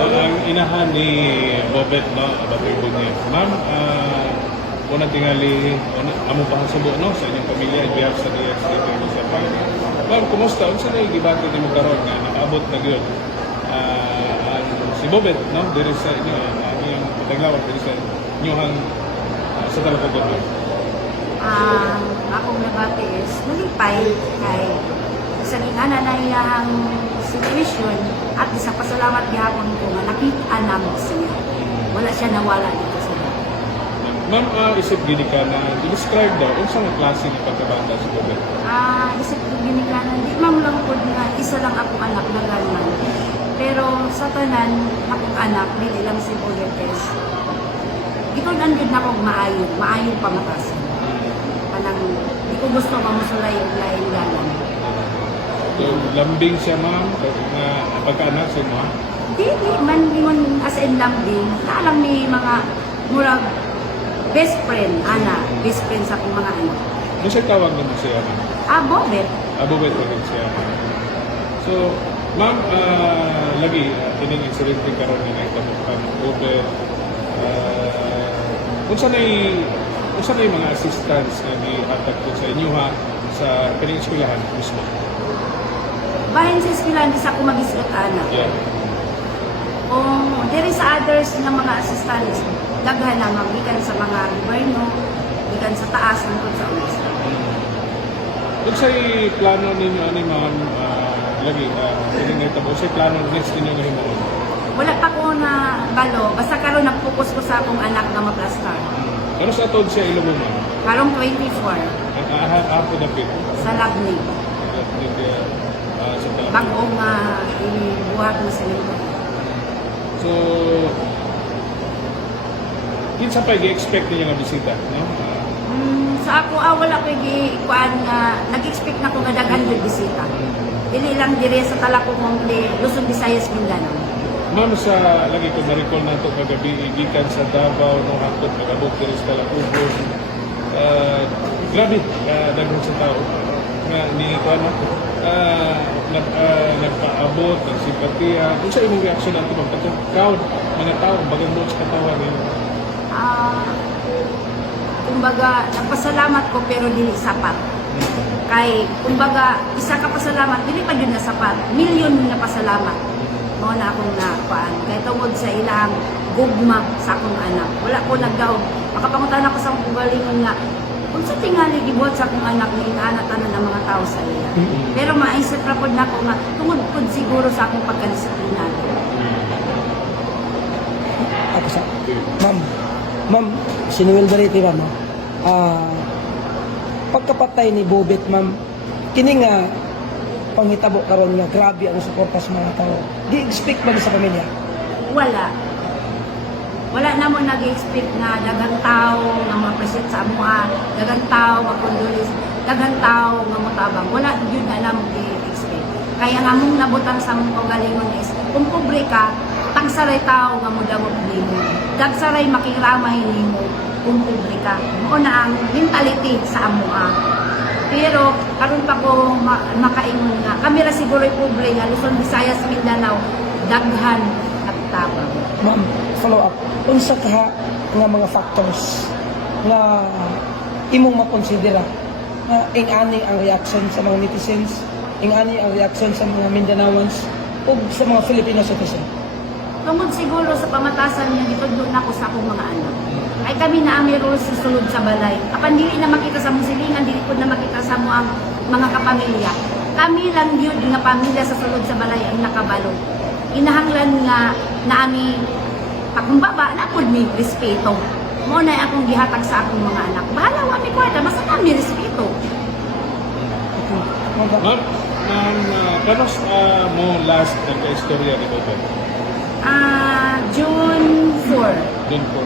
Ang inahan ni Bobet, no, Batibog niya. Ma'am, unang tingali, amo pa subo, no, sa inyong pamilya, i-behalf sa DXTV sa pamilya. Ma'am, kumusta? Unsa na yung gibati ni mo karon nga nakaabot na gyud? Si Bobet, no, diri sa inyo, ang paglawan diri sa inyohang sa Talacagon. Akong nabati is nalipay kay sa gingana na iyang situation at isang pasalamat gihapon ko nga nakita namo siya. Wala siya nawala dito sa bahay. Ma'am, isip gini ka na i-describe daw unsa nga klase ng pagkabata si Bobet? Isip ko gini ka na, di man lang po nga isa lang akong anak na ganman. Pero sa tanan, akong anak, dili lang si Boletes. Ikaw nandun na akong maayo pamatasan. Panang, di ko gusto mamusulay yung laing galang. So, lambing siya, ma'am, na pagkaanak siya, ma'am? Di man as in lambing, naalam ni mga murag best friend, best friend sa akong mga anak. Ano siya tawag naman siya, ma'am? Bobet. Bobet pa rin siya, ma'am. So, ma'am, lagi, ining incident karon nga itabukan Bobet. Unsa na yung mga assistants na ni-attack ko sa inyo, ha, sa pining eskwelahan mismo? Bahin sa eskwelahan, di sa ako mag-isot anak. Yeah. Kung diri sa others ng mga assistants, daghan na magikan sa mga gobyerno, gikan sa taas hangtod sa ulas. Kung sa'y plano ninyo, ano ma'am, lagi, pining itabo, sa'y plano next ninyo na himuon? Wala pa ko na balo, basta karon nag-focus ko sa akong anak na maplastar. Ano sa atod siya ilubo, ma'am? Karong 24, Ang apo na pit. sa Labnig. Bagong ibuhat na sa linggo. So, kinsa pa i-expect niya nga bisita, no? Sa ako, wala ko ikuan nga, nag-expect na ko nga daghan yung bisita. Dili lang dire sa Talacagon, Luzon, Visayas, Mindanao. Ma'am, sa lagi ko na-recall na ito kagabi, igikan sa Davao, no, hangtod, nagabot diri sa Talacagon. Grabe, daghan sa tao. Nga, ni ito, ano, nagpaabot, nagsimpatiya. Kung sa imong reaksyon natin, magkatong crowd, mga tao, bagang mo sa katawan nila. Kumbaga, nagpasalamat ko pero dili sapat. Kay, kumbaga, isa ka pasalamat, dili pa yun na sapat. Milyon na pasalamat. Mao na akong nakuan. Kaya tungod sa ilang gugma sa akong anak. Wala ko nagdaog. Makapangutan ako sa akong galingon nga, kung sa tingali gibuhat sa akong anak na inaanatan ng mga tao sa iya. Pero maisip ra pod nako nga tungod pod siguro sa akong pagkadisiplinado. Ako sa Ma'am, sinuwil Bariti, ma'am. Pagkapatay ni Bobet, ma'am, kini nga panghitabo karon nga grabe ang suporta sa mga tao. Di-expect ba sa pamilya? Wala na mo nag-expect nga daghang tao nga ma-present sa amuha, daghang tao mag-condolis, daghang tao nga motabang. Wala yun na lang i-expect. Kaya nga mong nabutang sa mong kaugalingon is, kung pobre ka, tagsaray tao nga mo damog nimo. Dagsaray makiramay nimo kung pobre ka. Mao na ang mentality sa amuha. Pero karon pa ko makaingon nga, kami ra siguro pobre nga Luzon, Visayas, Mindanao, daghan at tabang. Ma'am, follow up. Unsa ka nga mga factors nga imong makonsidera nga ingani ang reaction sa mga netizens, ingani ang reaction sa mga Mindanaoans o sa mga Filipino citizen? Tungod siguro sa pamatasan niya, dito doon ako sa akong mga anak. Ay kami na ami rules sa sulod sa balay. Apan dili na makita sa musilingan, dili po na makita sa mga kapamilya. Kami lang yun nga pamilya sa sulod sa balay ang nakabalo. Inahanglan nga na ami pakumbaba na po ni respeto. Mo na akong gihatag sa akong mga anak. Bahala wa mi kwarta, basta kami respeto. Ma'am, kanos mo last nagka-istorya ni Bobet? June 4. Doon po.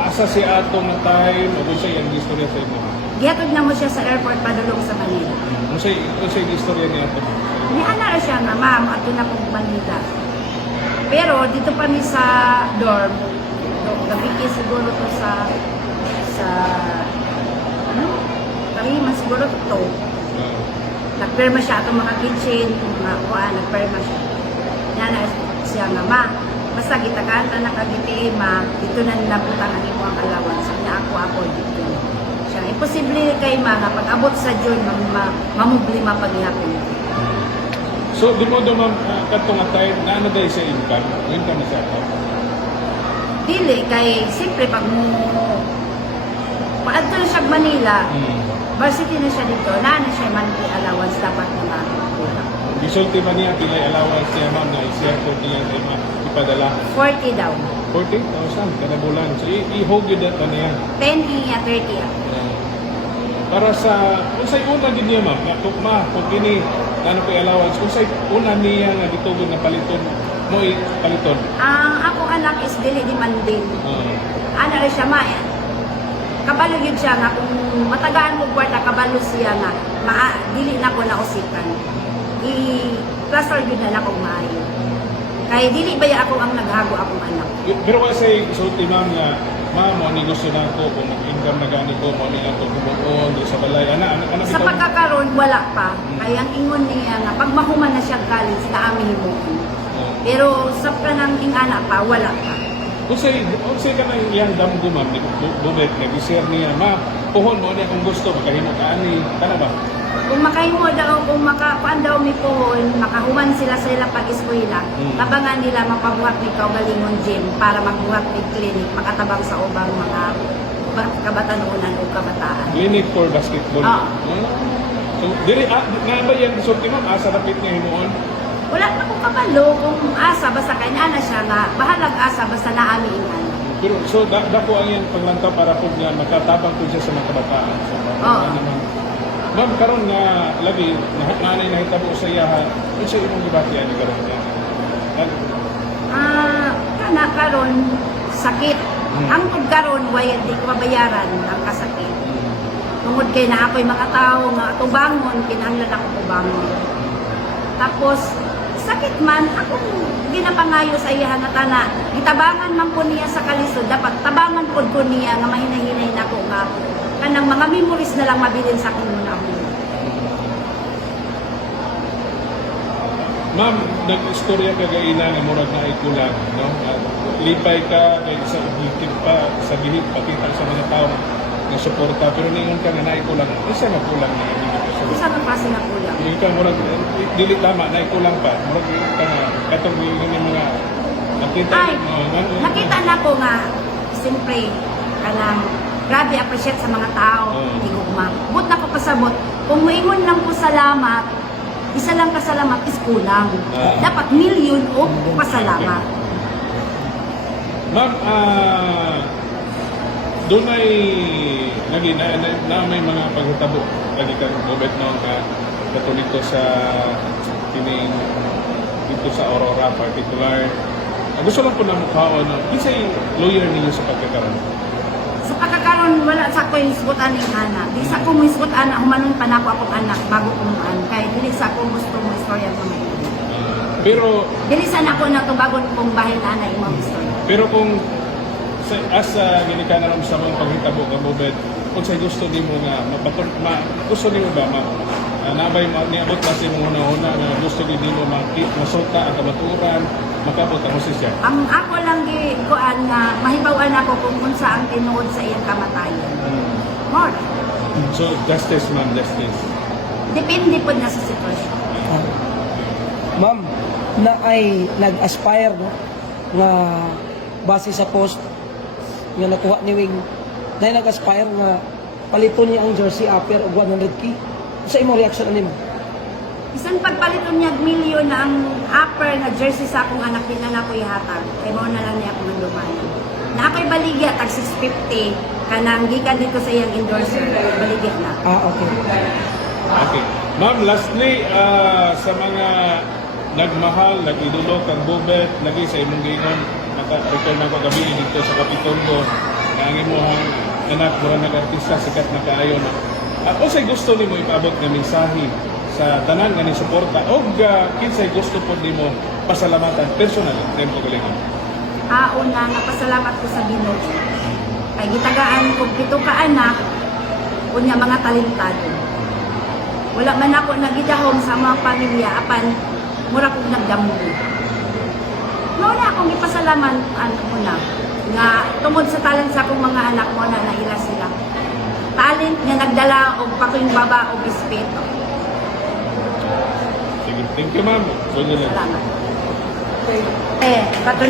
Asa si atong na time, o siya yung istorya sa imo? Gihatod na mo siya sa airport padulong sa Manila. Siya yung istorya niya ito? Ni ana ra siya nga, ma'am, ato na pong Manila. Pero dito pa ni sa dorm, gabi siguro to sa kariman siguro to. Nagperma siya atong mga kitchen, mga kuan, nagperma siya. Nana siya nga, ma, sa gitagaan na nakagiti ma dito na nilabutan ang imo ang allowance niya ako dito siya imposible kay mga pag-abot sa June mamublima paghihapon. So, di mo ma'am, katong atay, na ano dahil sa income? Income na siya ako? Dili kay siyempre pag mo paadto na siya Manila varsity na siya dito na siya monthly allowance dapat na makuha. Gisulti man niya, pilay allowance niya ma'am na i-share ko niya sa ima, ipadala. 40 daw. 40,000 kada bulan. So, i-hold yun dito na yan. 10 iya 30 iya. Para sa, kung sa'y una din niya ma'am, tukma, kung kini, ano ko allowance, kung sa'y una niya nga ditugod na paliton, mo paliton. Ang akong anak is dili di man din. Ano rin siya ma kabalo yun siya nga kung matagaan mo kwarta kabalo siya nga dili na ko nausikan. I-plaster yun na lang kung maayo. Kaya dili ba ako ang naghago akong anak. Pero kasi sulti ma'am nga, ma'am, mo ni gusto na ko, kung mag-income na gani ko, mo ni lang ko kumuon, sa balay, ano Sa pagkakaroon, wala pa. Kaya ang ingon niya nga, pag mahuman na siya college, na amin mo. Pero sa kanang ingana pa, wala pa. Kung sa'y ka na iyang damgo ma'am, ni Bubet, nag-share niya, ma'am, puhon mo niya kung gusto, magkahimo ka ani, kana ba? Kung makahimo daw, kung makapaan daw may pohon, makahuman sila sa ilang pag-eskwela, tabangan nila mapabuhat ni Kaugalingon Gym para magbuhat ni clinic, makatabang sa ubang mga kabatanunan o kabataan. Clinic for basketball. So, dili, nga ba yan, sulti ma'am, asa rapit niya himuon? Wala na kong kabalo kung asa, basta kanya na siya nga, bahalag asa, basta naami ingan. Pero, so, dako ang yan paglantaw para po nga makatabang po siya sa mga kabataan. So, ma'am, karon nga lagi nanay nahitabo sa iyaha, kung siya imong gibatian ni karon niya. Kana karon sakit. Ang karon way di ko mabayaran ang kasakit. Tungod kay na ako'y mga tao nga tubangon kinahanglan ako tubangon. Tapos sakit man akong ginapangayo sa iya nga tana. Gitabangan man ko niya sa kalisod, dapat tabangan pod ko niya nga mahinahinay nako nga kanang mga memories na lang mabilin sa akong muna. Ma'am, nag-istorya ka gaina nga murag na ikulang, no? Lipay ka kay sa objective pa sa gihit pakita sa mga tao nga suporta pero ningon ka nga naikulang. Isa na kulang ni ini. Isa na klase na kulang. Hindi ka murag dili tama naikulang pa. Murag ka katong yung mga nakita Ay, nakita na ko nga siyempre kanang grabe appreciate sa mga tao, higugma. But na ko pasabot, kung maingon lang ko salamat, isa lang kasalamat is kulang. Dapat milyon o pasalamat. Ma'am, doon ay lagi na may mga paghitabo lagi kang Bubet no katulito sa kining dito sa Aurora particular. Gusto lang po na mukhaon isa'y lawyer ninyo sa pagkakaroon. Sa pagkakaroon, wala sa ko yung isgutan ng anak. Di sa ko mo isgutan na humanon pa na ako akong anak bago kumuan. Kaya dili sa ko gusto mo istorya ko ngayon. Pero Bilisan ako na ito bago kong bahay na anak yung mga istorya. pero kung as ginikanan sa mga paghitabo ka Bubet, kung sa gusto nimo nga gusto nimo ba nabay niabot pa sa imong una-una nga gusto nimo masuta ang kamaturan makabot ang hustisya. Ang ako lang kuan nga mahibawan ako kung unsa ang tinuod sa iyang kamatayan. More. So justice ma'am, justice. Depende po na sa sitwasyon. Ma'am, na ay nag-aspire no, nga base sa post nga nakuha ni Wing na nag-aspire nga paliton niya ang jersey upper og 100k. Sa imong reaction ani mo? Isang pagpaliton niya milyon na ang upper na jersey sa akong anak din na ako ihatag. Kaya mo na lang niya akong lumayan. Na ako'y baligya, tag 650, kanang gikan dito sa iyang endorser, baligya na. Okay. Okay. Ma'am, lastly, sa mga nagmahal, nag-idolo, kang Bubet, lagi sa imong gingon, naka-return na gabi dito sa Kapitolyo, na ang imong anak, murang nag-artista, sikat na kaayo na. O say gusto nimo ipaabot nga mensahe sa tanan nga ni suporta o kinsay gusto po nimo pasalamatan personal tempo galingon. Una, napasalamat ko sa Ginoo. Kay gitagaan ko pito ka anak, unya mga talentado. Wala man ako nagidahom sa mga pamilya apan mura kong nagdamo. Mao na akong ipasalamat man ano mo na nga tungod sa talent sa akong mga anak mo na naila sila. Talent nga nagdala og paking baba og respeto. Sige, thank you ma'am. Sunod na. Salamat. Kato